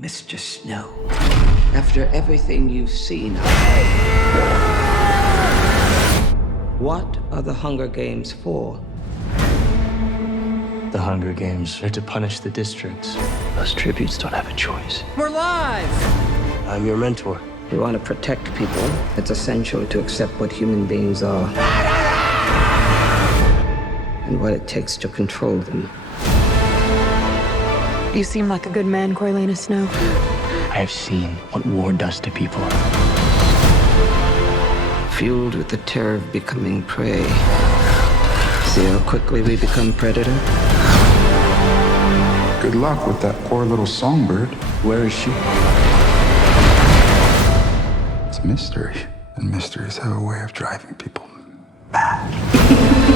Mr. Snow, after everything you've seen, what are the Hunger Games for? The Hunger Games are to punish the districts. Those tributes don't have a choice. We're live! I'm your mentor. You want to protect people, it's essential to accept what human beings are and what it takes to control them. You seem like a good man, Coriolanus Snow. I have seen what war does to people. Fueled with the terror of becoming prey. See how quickly we become predator? Good luck with that poor little songbird. Where is she? It's a mystery, and mysteries have a way of driving people mad.